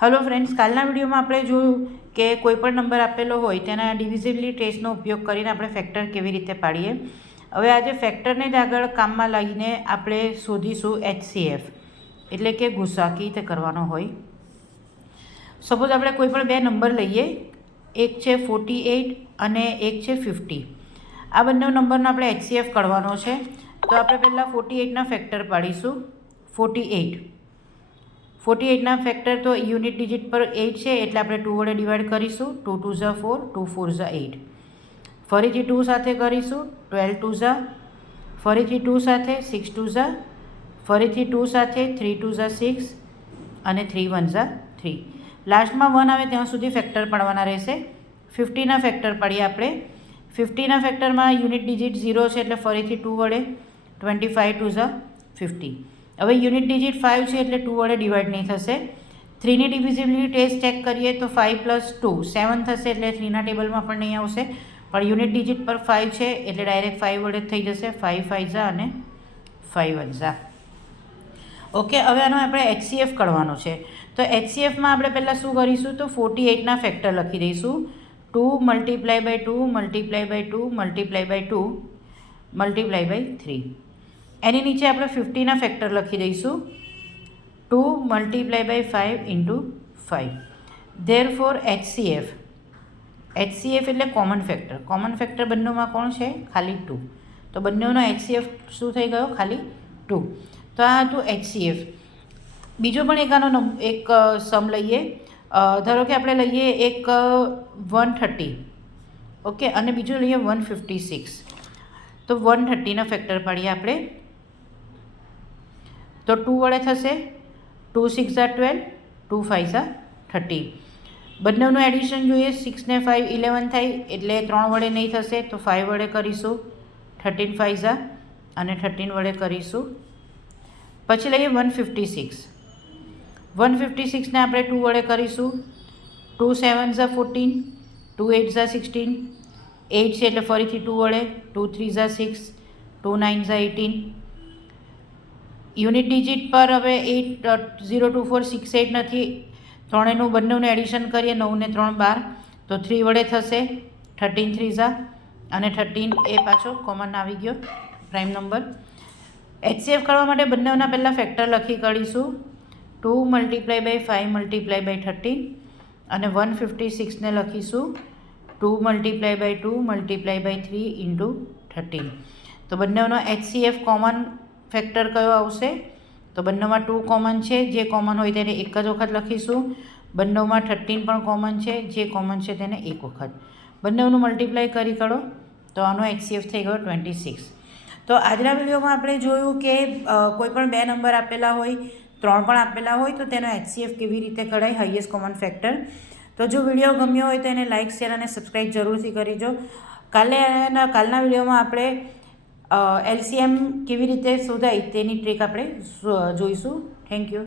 Hello friends, કાલના વિડીયોમાં આપણે જોયું કે કોઈપણ નંબર આપેલો હોય તેના ડિવિઝિબિલિટી ટેસ્ટનો ઉપયોગ કરીને આપણે ફેક્ટર કેવી રીતે પાડીએ. હવે આજે ફેક્ટરને જ આગળ કામમાં લઈને આપણે શોધીશું HCF એટલે કે ગુસા કેવી રીતે કરવાનો હોય. સપોઝ આપણે કોઈ પણ બે નંબર લઈએ, એક છે 48 અને એક છે 50. આ બંને નંબરનો આપણે HCF કરવાનો છે. તો આપણે પહેલાં 48ના ફેક્ટર પાડીશું. 48ના ફેક્ટર તો યુનિટ ડિજિટ પર 8 છે એટલે આપણે 2 વડે ડિવાઈડ કરીશું. 2 2 ઝા 4, 2 4 ઝા 8. ફરીથી 2 સાથે કરીશું. 12 2 ઝા, ફરીથી 2 સાથે 6 2 ઝા, ફરીથી 2 સાથે 3 2 ઝા 6 અને 3 1 ઝા 3. લાસ્ટમાં 1 આવે ત્યાં સુધી ફેક્ટર પાડવાના રહેશે. 50ના ફેક્ટર પાડીએ આપણે. 50ના ફેક્ટરમાં યુનિટ ડિજિટ 0 છે એટલે ફરીથી 2 વડે. 25 2 ઝા 50. હવે યુનિટ ડિજિટ 5 છે એટલે 2 વડે ડિવાઈડ નહીં થશે. 3ની ડિવિઝિબિલિટી ટેસ્ટ ચેક કરીએ તો 5 + 2 7 થશે એટલે 3ના ટેબલમાં પણ નહીં આવશે. પણ યુનિટ ડિજિટ પર 5 છે એટલે ડાયરેક્ટ 5 વડે થઈ જશે. 5 5 ઝા અને 5 1 ઝા. ઓકે, હવે આનો આપણે HCF કરવાનો છે. તો HCFમાં આપણે પહેલાં શું કરીશું તો 48ના ફેક્ટર લખી દઈશું. 2 × 2 × 2 × 2 × 3. એની નીચે આપણે 50ના ફેક્ટર લખી દઈશું. 2 × 5 × 5. ધેરફોર HCF એટલે કોમન ફેક્ટર. કોમન ફેક્ટર બંનેમાં કોણ છે? ખાલી 2. તો બંનેનો HCF શું થઈ ગયો? ખાલી 2. તો આ હતું HCF. બીજો પણ એક સમ લઈએ. ધારો કે આપણે લઈએ એક 130, ઓકે, અને બીજું લઈએ 156. તો 130ના ફેક્ટર પાડીએ આપણે. તો 2 વડે થશે. 2 6 ઝા 12, 2 5 ઝા 30. બંનેનું એડિશન જોઈએ. 6 ને 5 11 થાય એટલે 3 વડે નહીં થશે તો 5 વડે કરીશું. 13 5 ઝા અને 13 વડે કરીશું. પછી લઈએ 156. 156ને આપણે 2 વડે કરીશું. 2 7 ઝા 14, 2 8 ઝા 16. 8 છે એટલે ફરીથી 2 વડે. 2 3 ઝા 6, 2 9 ઝા 18. યુનિટ ડિજિટ પર હવે 8 0 2 4 6 8 નથી. ત્રણેયનું બંનેનું એડિશન કરીએ. 9 ને 3 12 તો 3 વડે થશે. 13 3 ઝા અને 13 એ પાછો કોમન આવી ગયો પ્રાઇમ નંબર. HCF કરવા માટે બંનેના પહેલાં ફેક્ટર લખી કાઢીશું. 2 × 5 × 13 અને 156ને લખીશું 2 × 2 × 3 × 13. તો બંનેનો HCF કોમન ફેક્ટર કયો આવશે? તો બંનેમાં 2 કોમન છે. જે કોમન હોય તેને એક જ વખત લખીશું. બંનેમાં 13 પણ કોમન છે. જે કોમન છે તેને એક વખત. બંનેનું મલ્ટીપ્લાય કરી કાઢો તો આનો HCF થઈ ગયો 26. તો આજના વિડીયોમાં આપણે જોયું કે કોઈ પણ બે નંબર આપેલા હોય, 3 પણ આપેલા હોય તો તેનો HCF કેવી રીતે કઢાય, હાઈએસ્ટ કોમન ફેક્ટર. તો જો વિડીયો ગમ્યો હોય તો એને લાઇક, શેર અને સબસ્ક્રાઈબ જરૂરથી કરીજો. કાલના વિડીયોમાં આપણે LCM કેવી રીતે શોધાય તેની ટ્રીક આપણે જોઈશું. Thank you.